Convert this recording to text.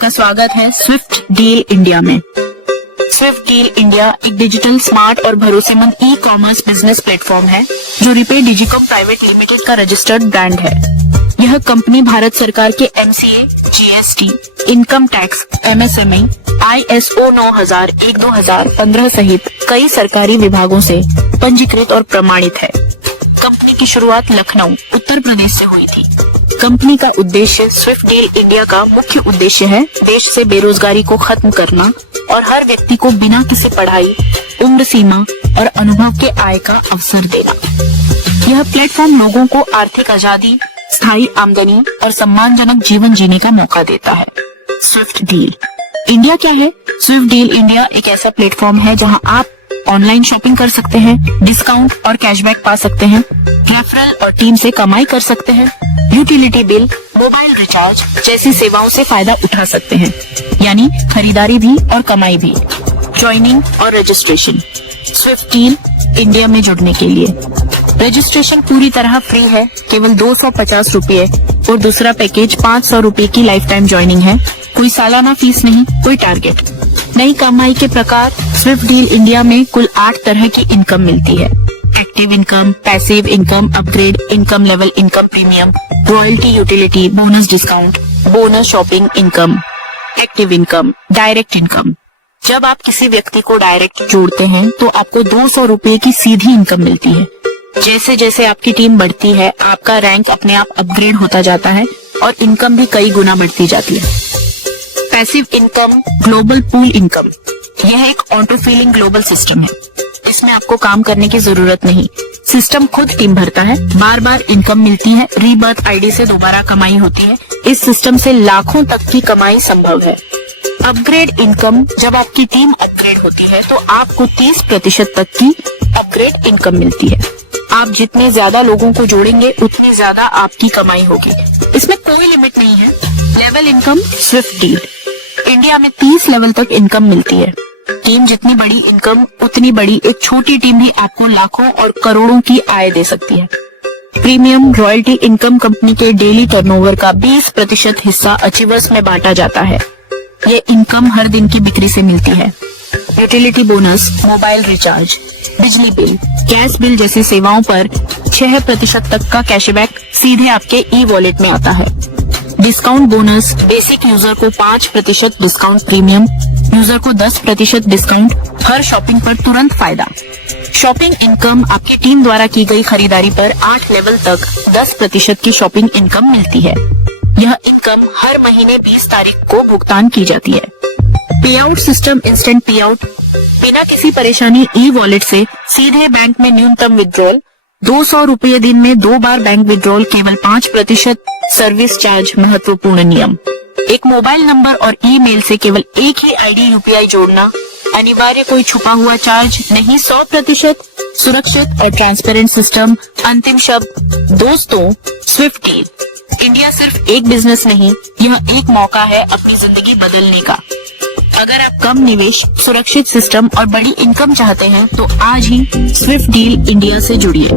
आपका स्वागत है स्विफ्ट डील इंडिया में। स्विफ्ट डील इंडिया एक डिजिटल, स्मार्ट और भरोसेमंद ई कॉमर्स बिजनेस प्लेटफॉर्म है जो रिपे डिजिकॉम प्राइवेट लिमिटेड का रजिस्टर्ड ब्रांड है। यह कंपनी भारत सरकार के MCA, GST, income tax, MSME, ISO 9001-2015 सहित कई सरकारी विभागों से पंजीकृत और प्रमाणित है। कंपनी की शुरुआत लखनऊ, उत्तर प्रदेश से हुई थी। कंपनी का उद्देश्य स्विफ्ट डील इंडिया का मुख्य उद्देश्य है देश से बेरोजगारी को खत्म करना और हर व्यक्ति को बिना किसी पढ़ाई, उम्र सीमा और अनुभव के आय का अवसर देना। यह प्लेटफॉर्म लोगों को आर्थिक आजादी, स्थायी आमदनी और सम्मानजनक जीवन जीने का मौका देता है। स्विफ्ट डील इंडिया क्या है? स्विफ्ट डील इंडिया एक ऐसा प्लेटफॉर्म है जहां आप ऑनलाइन शॉपिंग कर सकते हैं, डिस्काउंट और कैशबैक पा सकते हैं, रेफरल और टीम से कमाई कर सकते हैं, यूटिलिटी बिल, मोबाइल रिचार्ज जैसी सेवाओं से फायदा उठा सकते हैं, यानी खरीदारी भी और कमाई भी। ज्वाइनिंग और रजिस्ट्रेशन स्विफ्ट डील इंडिया में जुड़ने के लिए रजिस्ट्रेशन पूरी तरह फ्री है, केवल 250 रुपये, और दूसरा पैकेज 500 रुपये की लाइफ टाइम ज्वाइनिंग है। कोई सालाना फीस नहीं, कोई टारगेट। नई कमाई के प्रकार स्विफ्ट डील इंडिया में कुल 8 तरह की इनकम मिलती है। Active income, passive income, upgrade income, level income, premium, royalty, utility, bonus discount, bonus shopping income, active income, direct income. जब आप किसी व्यक्ति को डायरेक्ट जोड़ते हैं तो आपको 200 रुपये की सीधी इनकम मिलती है। जैसे जैसे आपकी टीम बढ़ती है, आपका रैंक अपने आप अपग्रेड होता जाता है और इनकम भी कई गुना बढ़ती जाती है। Passive income, global pool income, यह एक ऑटो फिलिंग ग्लोबल सिस्टम है। इसमें आपको काम करने की जरूरत नहीं, सिस्टम खुद टीम भरता है, बार बार इनकम मिलती है, रीबर्थ आईडी से दोबारा कमाई होती है। इस सिस्टम से लाखों तक की कमाई संभव है। अपग्रेड इनकम, जब आपकी टीम अपग्रेड होती है तो आपको 30% तक की अपग्रेड इनकम मिलती है। आप जितने ज्यादा लोगों को जोड़ेंगे उतनी ज्यादा आपकी कमाई होगी। इसमें कोई लिमिट नहीं है। Level income Swift deal India में 30 लेवल तक इनकम मिलती है। टीम जितनी बड़ी, इनकम उतनी बड़ी। एक छोटी टीम भी आपको लाखों और करोड़ों की आय दे सकती है। प्रीमियम रॉयल्टी इनकम, कंपनी के डेली टर्नओवर का 20% हिस्सा अचीवर्स में बांटा जाता है। ये इनकम हर दिन की बिक्री से मिलती है। यूटिलिटी बोनस, मोबाइल रिचार्ज, बिजली बिल, गैस बिल जैसी सेवाओं पर 6% तक का कैशबैक सीधे आपके ई वॉलेट में आता है। डिस्काउंट बोनस, बेसिक यूजर को 5% डिस्काउंट, प्रीमियम यूजर को 10% डिस्काउंट, हर शॉपिंग पर तुरंत फायदा। शॉपिंग इनकम, आपकी टीम द्वारा की गई खरीदारी पर 8 लेवल तक 10% की शॉपिंग इनकम मिलती है। यह इनकम हर महीने 20 तारीख को भुगतान की जाती है। पे आउट सिस्टम, इंस्टेंट पे आउट, बिना किसी परेशानी ई वॉलेट से सीधे बैंक में न्यूनतम विड्रॉल, 200 रुपये दिन में 2 बार बैंक विड्रॉल, केवल 5% सर्विस चार्ज। महत्वपूर्ण नियम, एक मोबाइल नंबर और ईमेल से केवल एक ही आईडी UPI जोड़ना, अनिवार्य कोई छुपा हुआ चार्ज नहीं, 100% सुरक्षित और ट्रांसपेरेंट सिस्टम। अंतिम शब्द दोस्तों, स्विफ्ट डील इंडिया सिर्फ एक बिजनेस नहीं, यह एक मौका है अपनी जिंदगी बदलने का। अगर आप कम निवेश, सुरक्षित सिस्टम और बड़ी इनकम चाहते हैं तो आज ही स्विफ्ट डील इंडिया से जुड़िए।